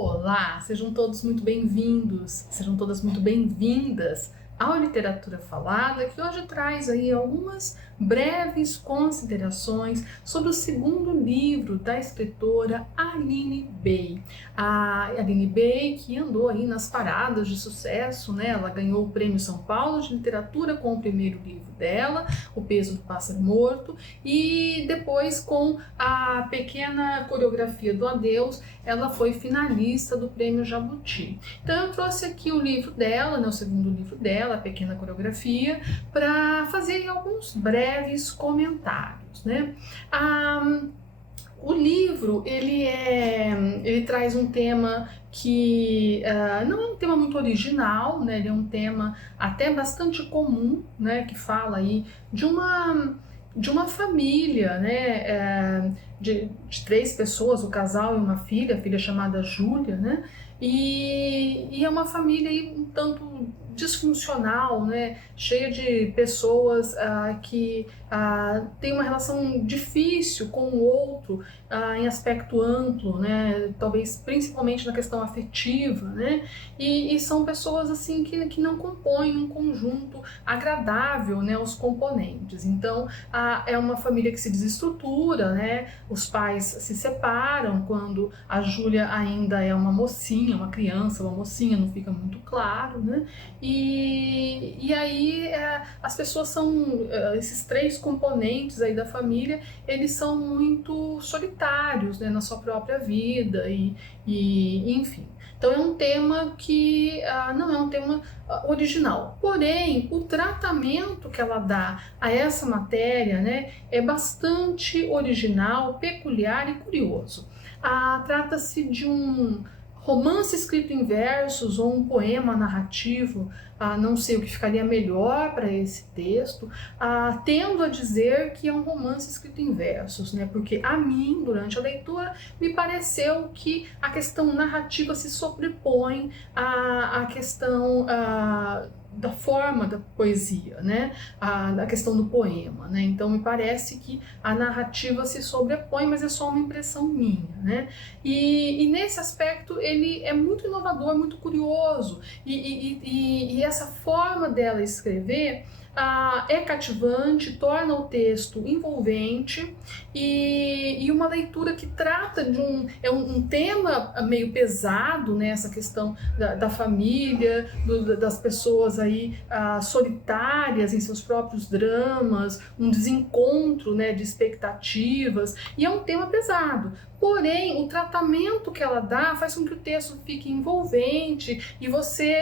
Olá, sejam todos muito bem-vindos, sejam todas muito bem-vindas ao Literatura Falada, que hoje traz aí algumas breves considerações sobre o segundo livro da escritora Aline Bay. A Aline Bay, que andou aí nas paradas de sucesso, né? Ela ganhou o Prêmio São Paulo de Literatura com o primeiro livro dela, O Peso do Pássaro Morto, e depois com a pequena coreografia do Adeus, ela foi finalista do Prêmio Jabuti. Então eu trouxe aqui o livro dela, né, o segundo livro dela, A Pequena Coreografia, para fazer alguns breves comentários, né? O livro, ele traz um tema que não é um tema muito original, né? Ele é um tema até bastante comum, né? Que fala aí de uma família, né? De 3 pessoas, o casal e uma filha, a filha chamada Júlia, né? E é uma família aí um tanto disfuncional, né? Cheia de pessoas que têm uma relação difícil com o outro em aspecto amplo, né? Talvez principalmente na questão afetiva, né? E são pessoas assim que não compõem um conjunto agradável, né? Os componentes. Então é uma família que se desestrutura, né? Os pais se separam quando a Júlia ainda é uma mocinha, uma criança, uma mocinha, não fica muito claro, né? E aí as pessoas são, esses 3 componentes aí da família, eles são muito solitários, né, na sua própria vida e enfim. Então é um tema que não é um tema original, porém o tratamento que ela dá a essa matéria, né, é bastante original, peculiar e curioso. Trata-se de um romance escrito em versos ou um poema narrativo, não sei o que ficaria melhor para esse texto, tendo a dizer que é um romance escrito em versos, né? Porque a mim, durante a leitura, me pareceu que a questão narrativa se sobrepõe à questão da forma da poesia, né? Da questão do poema, né? Então me parece que a narrativa se sobrepõe, mas é só uma impressão minha, né? E nesse aspecto ele é muito inovador, muito curioso, e essa forma dela escrever é cativante, torna o texto envolvente e uma leitura que trata de um tema meio pesado, né, essa questão da família, das pessoas aí solitárias em seus próprios dramas, um desencontro, né, de expectativas, e é um tema pesado. Porém, o tratamento que ela dá faz com que o texto fique envolvente e você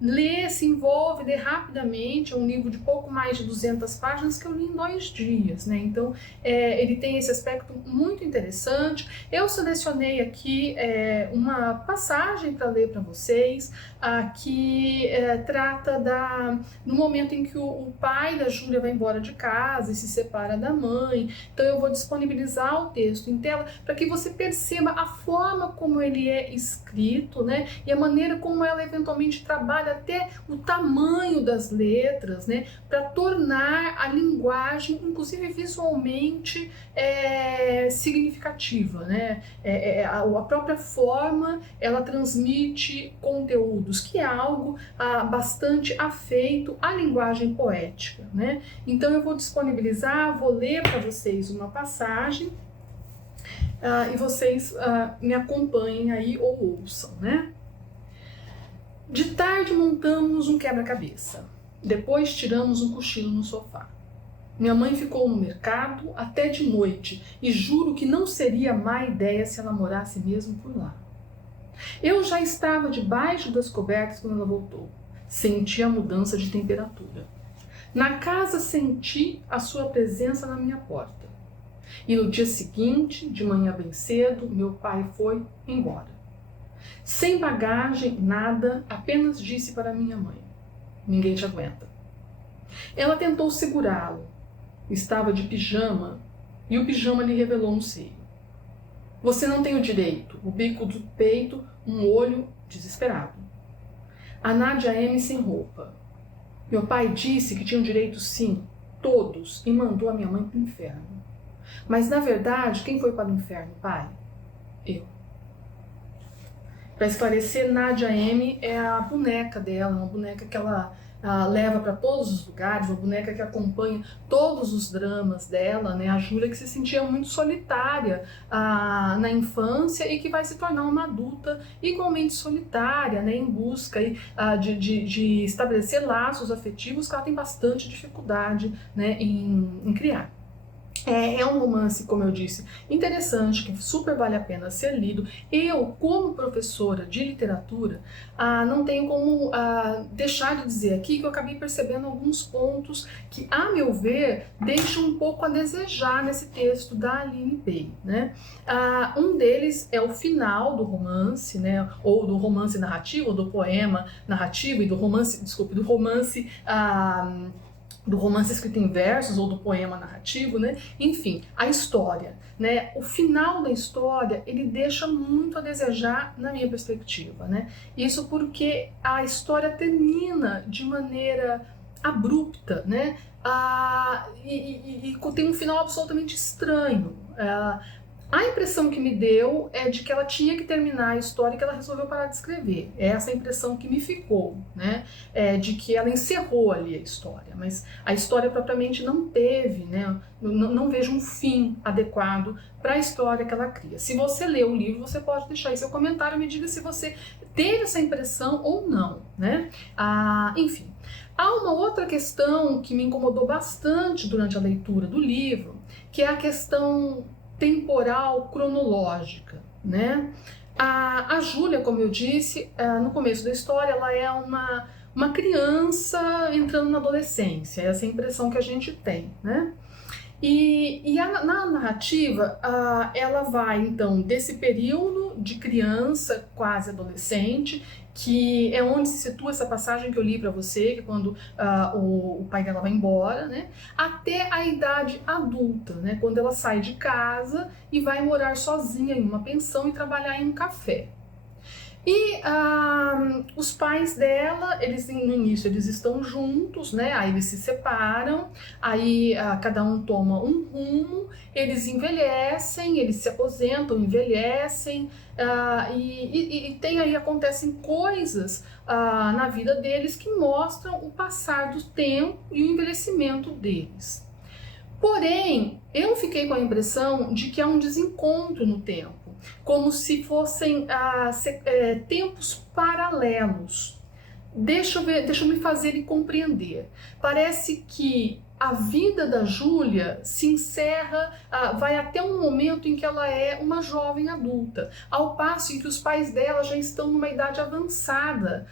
lê, se envolve, lê rapidamente. É um livro de pouco mais de 200 páginas que eu li em 2 dias, né? Então, ele tem esse aspecto muito interessante. Eu selecionei aqui uma passagem para ler para vocês, que trata no momento em que o pai da Júlia vai embora de casa e se separa da mãe. Então, eu vou disponibilizar o texto em tela para que você perceba a forma como ele é escrito, né? E a maneira como ela eventualmente trabalha até o tamanho das letras, né? Para tornar a linguagem, inclusive visualmente, significativa, né? A própria forma, ela transmite conteúdos, que é algo bastante afeito à linguagem poética, né? Então eu vou disponibilizar, vou ler para vocês uma passagem, e vocês me acompanhem aí ou ouçam, né? De tarde montamos um quebra-cabeça. Depois tiramos um cochilo no sofá. Minha mãe ficou no mercado até de noite e juro que não seria má ideia se ela morasse mesmo por lá. Eu já estava debaixo das cobertas quando ela voltou. Senti a mudança de temperatura. Na casa senti a sua presença na minha porta. E no dia seguinte, de manhã bem cedo, meu pai foi embora. Sem bagagem, nada, apenas disse para minha mãe: ninguém te aguenta. Ela tentou segurá-lo. Estava de pijama e o pijama lhe revelou um seio. Você não tem o direito, o bico do peito, um olho desesperado. A Nádia M sem roupa. Meu pai disse que tinham direito sim, todos, e mandou a minha mãe para o inferno. Mas, na verdade, quem foi para o inferno, pai? Eu. Para esclarecer, Nadia M é a boneca dela, uma boneca que ela leva para todos os lugares, uma boneca que acompanha todos os dramas dela, né? A Júlia, que se sentia muito solitária na infância e que vai se tornar uma adulta igualmente solitária, né? Em busca de estabelecer laços afetivos que ela tem bastante dificuldade, né, em criar. É um romance, como eu disse, interessante, que super vale a pena ser lido. Eu, como professora de literatura, não tenho como deixar de dizer aqui que eu acabei percebendo alguns pontos que, a meu ver, deixam um pouco a desejar nesse texto da Aline Pei, né? Um deles é o final do romance, né? Ou do romance narrativo, ou do poema narrativo e do romance, desculpe, do romance escrito em versos ou do poema narrativo, né? Enfim, a história, né? O final da história, ele deixa muito a desejar na minha perspectiva, né? Isso porque a história termina de maneira abrupta, né? E tem um final absolutamente estranho. A impressão que me deu é de que ela tinha que terminar a história e que ela resolveu parar de escrever. É essa a impressão que me ficou, né? De que ela encerrou ali a história, mas a história propriamente não teve, né? Não vejo um fim adequado para a história que ela cria. Se você lê o livro, você pode deixar aí seu comentário, me diga se você teve essa impressão ou não, né? Enfim, há uma outra questão que me incomodou bastante durante a leitura do livro, que é a questão temporal cronológica, né? A Júlia, como eu disse, no começo da história, ela é uma criança entrando na adolescência, essa é a impressão que a gente tem, né? Na narrativa, ela vai, então, desse período de criança, quase adolescente, que é onde se situa essa passagem que eu li para você, que é quando o pai dela vai embora, né, até a idade adulta, né, quando ela sai de casa e vai morar sozinha em uma pensão e trabalhar em um café. E os pais dela, no início eles estão juntos, né? Aí eles se separam, aí cada um toma um rumo, eles envelhecem, eles se aposentam, envelhecem, acontecem coisas na vida deles que mostram o passar do tempo e o envelhecimento deles. Porém, eu fiquei com a impressão de que há um desencontro no tempo, como se fossem tempos paralelos. Deixa eu me fazer compreender. Parece que a vida da Júlia se encerra, vai até um momento em que ela é uma jovem adulta, ao passo em que os pais dela já estão numa idade avançada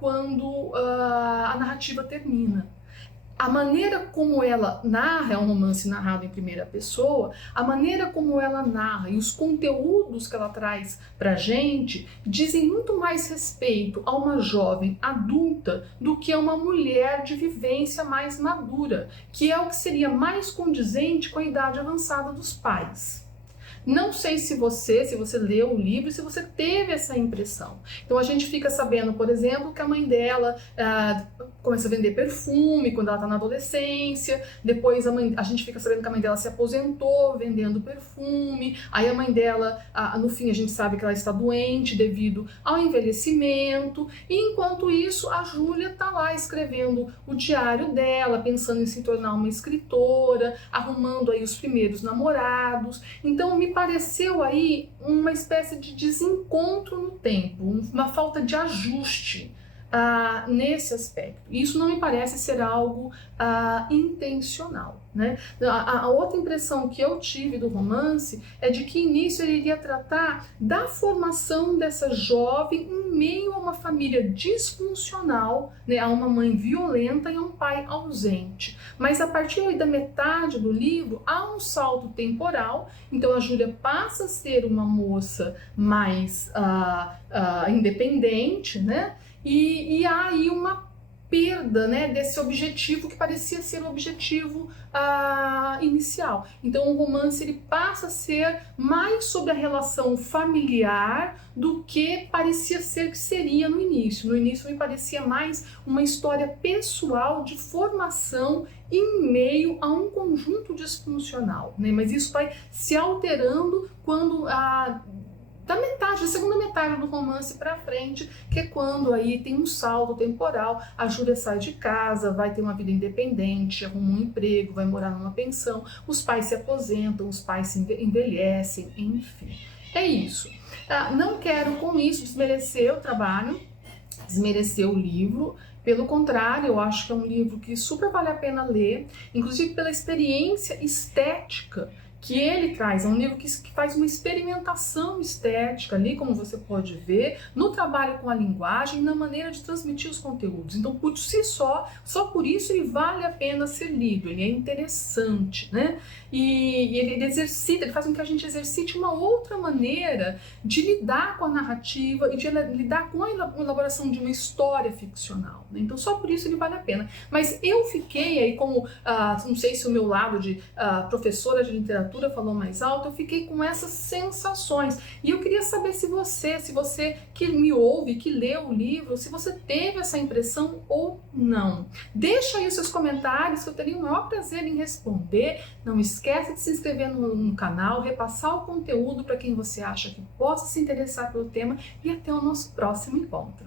quando a narrativa termina. A maneira como ela narra, é um romance narrado em primeira pessoa, a maneira como ela narra e os conteúdos que ela traz pra gente dizem muito mais respeito a uma jovem adulta do que a uma mulher de vivência mais madura, que é o que seria mais condizente com a idade avançada dos pais. Não sei se você leu o livro, se você teve essa impressão. Então a gente fica sabendo, por exemplo, que a mãe dela começa a vender perfume quando ela está na adolescência, depois a gente fica sabendo que a mãe dela se aposentou vendendo perfume, aí a mãe dela, no fim a gente sabe que ela está doente devido ao envelhecimento, e enquanto isso a Júlia está lá escrevendo o diário dela, pensando em se tornar uma escritora, arrumando aí os primeiros namorados. Então me pareceu aí uma espécie de desencontro no tempo, uma falta de ajuste nesse aspecto. Isso não me parece ser algo intencional, né? A outra impressão que eu tive do romance é de que início ele iria tratar da formação dessa jovem em meio a uma família disfuncional, né? A uma mãe violenta e a um pai ausente. Mas a partir da metade do livro há um salto temporal, então a Júlia passa a ser uma moça mais independente, né? E há aí uma perda, né, desse objetivo que parecia ser o objetivo inicial. Então o romance ele passa a ser mais sobre a relação familiar do que parecia ser que seria no início. No início me parecia mais uma história pessoal de formação em meio a um conjunto disfuncional, né? Mas isso vai se alterando quando da metade, da segunda metade do romance para frente, que é quando aí tem um salto temporal, a Júlia sai de casa, vai ter uma vida independente, arruma um emprego, vai morar numa pensão, os pais se aposentam, os pais se envelhecem, enfim. É isso. Não quero com isso desmerecer o trabalho, desmerecer o livro. Pelo contrário, eu acho que é um livro que super vale a pena ler, inclusive pela experiência estética que ele traz. É um livro que faz uma experimentação estética ali, como você pode ver, no trabalho com a linguagem e na maneira de transmitir os conteúdos. Então, por si só por isso ele vale a pena ser lido, ele é interessante, né? E ele exercita, ele faz com que a gente exercite uma outra maneira de lidar com a narrativa e de lidar com a elaboração de uma história ficcional, né? Então, só por isso ele vale a pena. Mas eu fiquei aí como, não sei se o meu lado de professora de literatura falou mais alto, eu fiquei com essas sensações. E eu queria saber se você que me ouve, que leu o livro, se você teve essa impressão ou não. Deixa aí os seus comentários que eu teria o maior prazer em responder. Não esquece de se inscrever no canal, repassar o conteúdo para quem você acha que possa se interessar pelo tema e até o nosso próximo encontro.